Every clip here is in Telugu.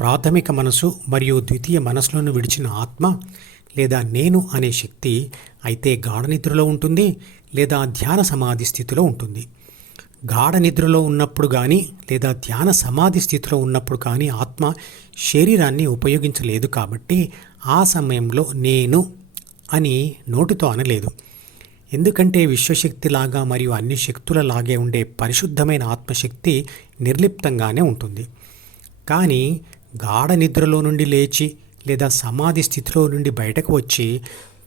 ప్రాథమిక మనసు మరియు ద్వితీయ మనసులను విడిచిన ఆత్మ లేదా నేను అనే శక్తి అయితే గాఢ నిద్రలో ఉంటుంది లేదా ధ్యాన సమాధి స్థితిలో ఉంటుంది. గాఢ నిద్రలో ఉన్నప్పుడు కానీ లేదా ధ్యాన సమాధి స్థితిలో ఉన్నప్పుడు కానీ ఆత్మ శరీరాన్ని ఉపయోగించలేదు కాబట్టి ఆ సమయంలో నేను అని నోటితో అనలేదు. ఎందుకంటే విశ్వశక్తిలాగా మరియు అన్ని శక్తులలాగే ఉండే పరిశుద్ధమైన ఆత్మశక్తి నిర్లిప్తంగానే ఉంటుంది. కానీ గాఢ నిద్రలో నుండి లేచి లేదా సమాధి స్థితిలో నుండి బయటకు వచ్చి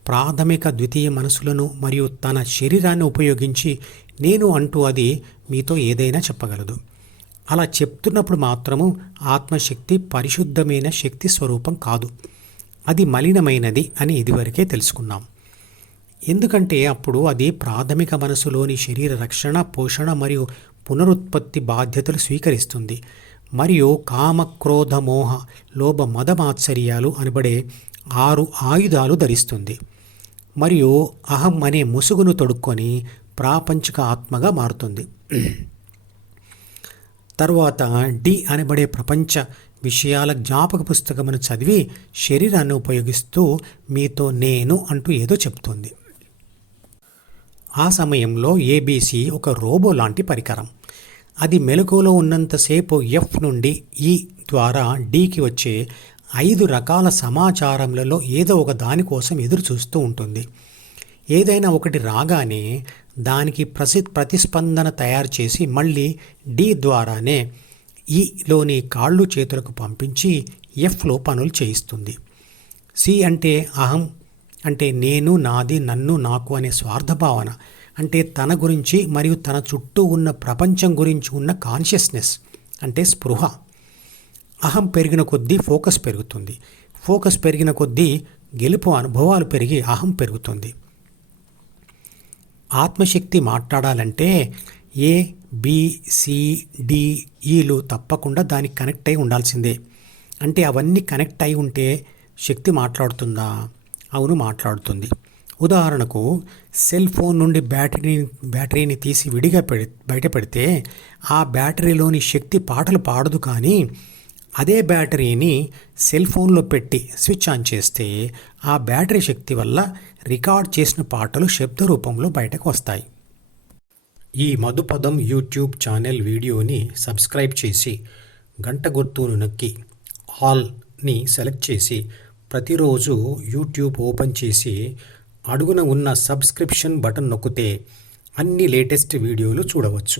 ప్రాథమిక ద్వితీయ మనసులను మరియు తన శరీరాన్ని ఉపయోగించి నేను అంటూ అది మీతో ఏదైనా చెప్పగలదు. అలా చెప్తున్నప్పుడు మాత్రము ఆత్మశక్తి పరిశుద్ధమైన శక్తి స్వరూపం కాదు, అది మలినమైనది అని ఇదివరకే తెలుసుకున్నాం. ఎందుకంటే అప్పుడు అది ప్రాథమిక మనసులోని శరీర రక్షణ, పోషణ మరియు పునరుత్పత్తి బాధ్యతలు స్వీకరిస్తుంది మరియు కామ, క్రోధ, మోహ, లోభ, మదమాత్సర్యాలు అనబడే 6 ఆయుధాలు ధరిస్తుంది మరియు అహం అనే ముసుగును తొడుక్కొని ప్రాపంచిక ఆత్మగా మారుతుంది. తరువాత డి అనబడే ప్రపంచ విషయాల జ్ఞాపక పుస్తకమును చదివి శరీరాన్ని ఉపయోగిస్తూ మీతో నేను అంటూ ఏదో చెప్తుంది. ఆ సమయంలో ఏబీసీ ఒక రోబో లాంటి పరికరం. అది మెలకువలో ఉన్నంతసేపు ఎఫ్ నుండి ఈ ద్వారా డీకి వచ్చే 5 రకాల సమాచారములలో ఏదో ఒక దానికోసం ఎదురు చూస్తూ ఉంటుంది. ఏదైనా ఒకటి రాగానే దానికి ప్రతిస్పందన తయారు చేసి మళ్ళీ డి ద్వారానే ఈలోని కాళ్ళు చేతులకు పంపించి ఎఫ్లో పనులు చేయిస్తుంది. సి అంటే అహం, అంటే నేను, నాది, నన్ను, నాకు అనే స్వార్థభావన, అంటే తన గురించి మరియు తన చుట్టూ ఉన్న ప్రపంచం గురించి ఉన్న కాన్షియస్నెస్, అంటే స్పృహ. అహం పెరిగిన కొద్దీ ఫోకస్ పెరుగుతుంది. ఫోకస్ పెరిగిన కొద్దీ గెలుపు అనుభవాలు పెరిగి అహం పెరుగుతుంది. ఆత్మశక్తి మాట్లాడాలంటే ఏ, బి, సి, డి, ఈలు తప్పకుండా దానికి కనెక్ట్ అయి ఉండాల్సిందే. అంటే అవన్నీ కనెక్ట్ అయి ఉంటే శక్తి మాట్లాడుతుందా? అవును, మాట్లాడుతుంది. ఉదాహరణకు సెల్ ఫోన్ నుండి బ్యాటరీని తీసి విడిగా బయట పెడితే ఆ బ్యాటరీలోని శక్తి పాటలు పాడదు. కానీ అదే బ్యాటరీని సెల్ ఫోన్లో పెట్టి స్విచ్ ఆన్ చేస్తే ఆ బ్యాటరీ శక్తి వల్ల రికార్డ్ చేసిన పాటలు శబ్ద రూపంలో బయటకు వస్తాయి. ఈ మధుపదం యూట్యూబ్ ఛానల్ వీడియోని సబ్స్క్రైబ్ చేసి గంట గుర్తును నొక్కి ఆల్ని సెలెక్ట్ చేసి ప్రతిరోజు యూట్యూబ్ ఓపెన్ చేసి అడుగున ఉన్న సబ్స్క్రిప్షన్ బటన్ నొక్కితే అన్ని లేటెస్ట్ వీడియోలు చూడవచ్చు.